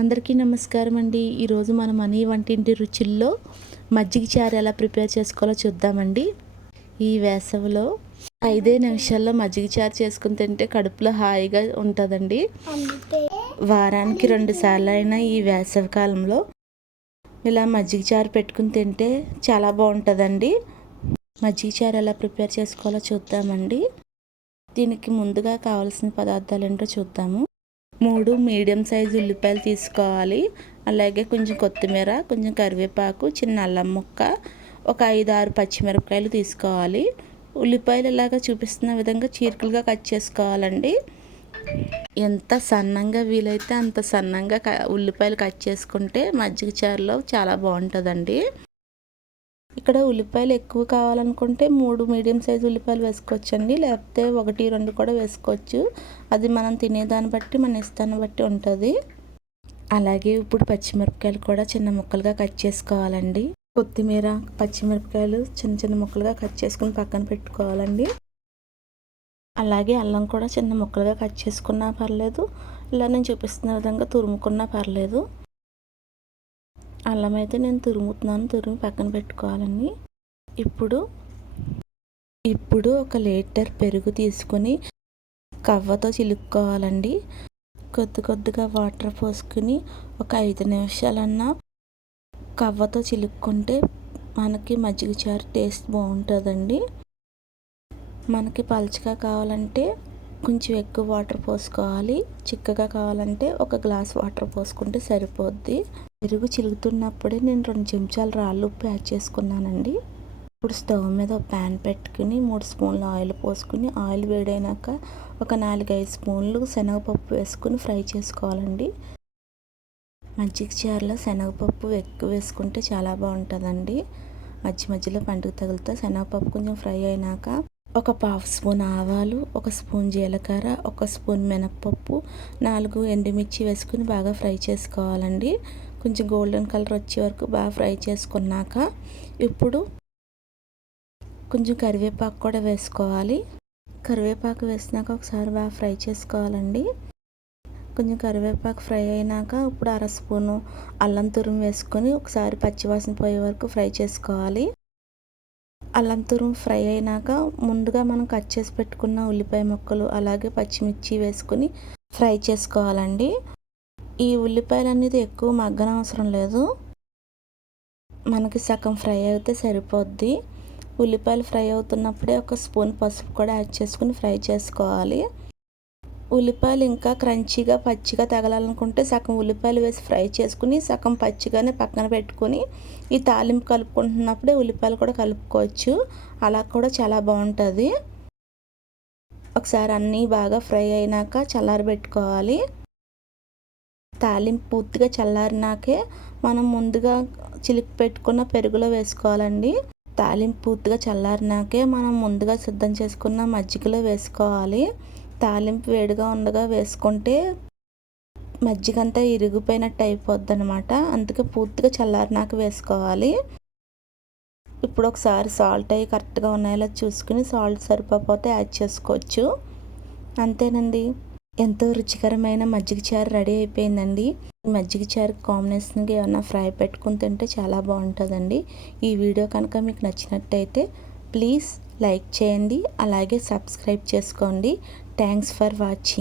అందరికీ నమస్కారం అండి. ఈరోజు మన మనీ వంటింటి రుచుల్లో మజ్జిగ చారు ఎలా ప్రిపేర్ చేసుకోవాలో చూద్దామండి. ఈ వేసవిలో 5 నిమిషాల్లో మజ్జిగ చారు చేసుకుని తింటే కడుపులో హాయిగా ఉంటుందండి. వారానికి 2 సార్లు అయినా ఈ వేసవి కాలంలో ఇలా మజ్జిగ చారు పెట్టుకుని తింటే చాలా బాగుంటుందండి. మజ్జిగ చారు ఎలా ప్రిపేర్ చేసుకోవాలో చూద్దామండి. దీనికి ముందుగా కావాల్సిన పదార్థాలు ఏంటో చూద్దాము. 3 మీడియం సైజు ఉల్లిపాయలు తీసుకోవాలి. అలాగే కొంచెం కొత్తిమీర, కొంచెం కరివేపాకు, చిన్న అల్లం ముక్క, ఒక 5-6 పచ్చిమిరపకాయలు తీసుకోవాలి. ఉల్లిపాయలు ఇలాగా చూపిస్తున్న విధంగా చీరికలుగా కట్ చేసుకోవాలండి. ఎంత సన్నంగా వీలైతే అంత సన్నంగా ఉల్లిపాయలు కట్ చేసుకుంటే మజ్జిగ చారులో చాలా బాగుంటుందండి. ఇక్కడ ఉల్లిపాయలు ఎక్కువ కావాలనుకుంటే 3 మీడియం సైజు ఉల్లిపాయలు వేసుకోవచ్చండి. లేకపోతే 1-2 కూడా వేసుకోవచ్చు. అది మనం తినేదాన్ని బట్టి మన ఇష్టాన్ని బట్టి ఉంటుంది. అలాగే ఇప్పుడు పచ్చిమిరపకాయలు కూడా చిన్న ముక్కలుగా కట్ చేసుకోవాలండి. కొత్తిమీర, పచ్చిమిరపకాయలు చిన్న చిన్న ముక్కలుగా కట్ చేసుకుని పక్కన పెట్టుకోవాలండి. అలాగే అల్లం కూడా చిన్న ముక్కలుగా కట్ చేసుకున్నా పర్లేదు, ఇలా నేను చూపిస్తున్న విధంగా తురుముకున్నా పర్లేదు. అల్లం అయితే నేను తురిమి పక్కన పెట్టుకోవాలండి. ఇప్పుడు 1 లీటర్ పెరుగు తీసుకుని కవ్వతో చిలుక్కోవాలండి. కొద్దిగా వాటర్ పోసుకుని ఒక 5 నిమిషాలన్నా కవ్వతో చిలుక్కుంటే మనకి మజ్జిగ చారు టేస్ట్ బాగుంటుందండి. మనకి పలుచగా కావాలంటే కొంచెం ఎక్కువ వాటర్ పోసుకోవాలి. చిక్కగా కావాలంటే 1 గ్లాస్ వాటర్ పోసుకుంటే సరిపోద్ది. పెరుగు చిలుకుతున్నప్పుడే నేను 2 చెంచాలు రాళ్ళు ఉప్పు యాడ్ చేసుకున్నానండి. ఇప్పుడు స్టవ్ మీద ఒక ప్యాన్ పెట్టుకుని 3 స్పూన్లు ఆయిల్ పోసుకుని ఆయిల్ వేడైనాక ఒక 4-5 స్పూన్లు శనగపప్పు వేసుకుని ఫ్రై చేసుకోవాలండి. మజ్జిగ చారులో శనగపప్పు ఎక్కువ వేసుకుంటే చాలా బాగుంటుందండి. మధ్యలో పండుగ తగులుతా శనగపప్పు కొంచెం ఫ్రై అయినాక ఒక 1/2 స్పూన్ ఆవాలు, 1 స్పూన్ జీలకర్ర, 1 స్పూన్ మినప్పప్పు, 4 ఎండుమిర్చి వేసుకుని బాగా ఫ్రై చేసుకోవాలండి. కొంచెం గోల్డెన్ కలర్ వచ్చే వరకు బాగా ఫ్రై చేసుకున్నాక ఇప్పుడు కొంచెం కరివేపాకు కూడా వేసుకోవాలి. కరివేపాకు వేసినాక ఒకసారి బాగా ఫ్రై చేసుకోవాలండి. కొంచెం కరివేపాకు ఫ్రై అయినాక ఇప్పుడు 1/2 స్పూను అల్లం తురుము వేసుకొని ఒకసారి పచ్చివాసన పోయే వరకు ఫ్రై చేసుకోవాలి. అల్లం తురుము ఫ్రై అయినాక ముందుగా మనం కట్ చేసి పెట్టుకున్న ఉల్లిపాయ ముక్కలు అలాగే పచ్చిమిర్చి వేసుకుని ఫ్రై చేసుకోవాలండి. ఈ ఉల్లిపాయలు అనేది ఎక్కువ మగ్గనవసరం లేదు, మనకి సగం ఫ్రై అయితే సరిపోద్ది. ఉల్లిపాయలు ఫ్రై అవుతున్నప్పుడే 1 స్పూన్ పసుపు కూడా యాడ్ చేసుకుని ఫ్రై చేసుకోవాలి. ఉల్లిపాయలు ఇంకా క్రంచీగా పచ్చిగా తగలాలనుకుంటే సగం ఉల్లిపాయలు వేసి ఫ్రై చేసుకుని సగం పచ్చిగానే పక్కన పెట్టుకుని ఈ తాలింపు కలుపుకుంటున్నప్పుడే ఉల్లిపాయలు కూడా కలుపుకోవచ్చు. అలా కూడా చాలా బాగుంటుంది. ఒకసారి అన్నీ బాగా ఫ్రై అయినాక చల్లారబెట్టుకోవాలి. తాలింపు పూర్తిగా చల్లారినాకే మనం ముందుగా చిలికి పెట్టుకున్న పెరుగులో వేసుకోవాలండి. తాలింపు పూర్తిగా చల్లారినాకే మనం ముందుగా సిద్ధం చేసుకున్న మజ్జిగలో వేసుకోవాలి. తాలింపు వేడిగా ఉండగా వేసుకుంటే మజ్జిగ అంతా ఇరిగిపోయినట్టు అయిపోద్ది అనమాట. అందుకే పూర్తిగా చల్లారినాక వేసుకోవాలి. ఇప్పుడు ఒకసారి సాల్ట్ అవి కరెక్ట్గా ఉన్నాయో చూసుకుని సాల్ట్ సరిపోతే యాడ్ చేసుకోవచ్చు. అంతేనండి, ఎంతో రుచికరమైన మజ్జిగ చారు రెడీ అయిపోయిందండి. మజ్జిగ చారు కాంబినేషన్గా ఏమన్నా ఫ్రై పెట్టుకుని తింటే చాలా బాగుంటుందండి. ఈ వీడియో కనుక మీకు నచ్చినట్టయితే ప్లీజ్ లైక్ చేయండి, అలాగే సబ్స్క్రైబ్ చేసుకోండి. Thanks for watching.